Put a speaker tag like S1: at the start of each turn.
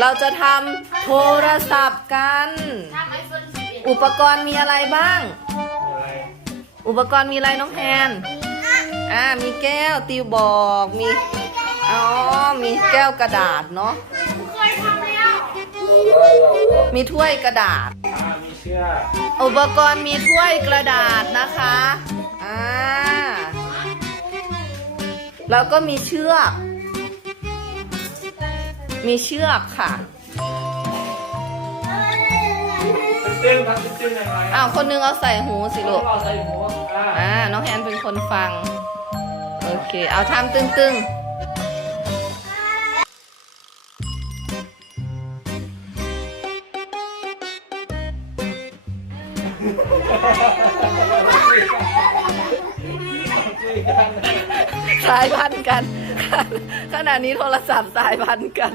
S1: เราจะทำโทรศัพท์กัน
S2: ทำไอโฟนสิบเอ็ด
S1: อุปกรณ์มีอะไรบ้าง อุปกรณ์มีอะไรน้องแฮนอ่ามีแก้วติวบอกมีอ๋อมีแก้วกระดาษเนาะ
S2: เคยทำแล้ว
S1: มีถ้วยกระดาษ
S3: อ่ามีเชือก
S1: อุปกรณ์มีถ้วยกระดาษนะคะอ่าแล้วก็มีเชือก มีเชือกค่ะ
S3: ตึ้งๆครับตึ้งๆยังไง
S1: อ้าวคนนึงเอาใส่หูสิลูก
S3: เราใส่หมูอ่า
S1: อ่าน้องแฮนเป็นคนฟัง โอเค เอาทำตึงๆ สายพันธุ์กัน ขณะนี้โทรศัพท์สายพันธุ์กัน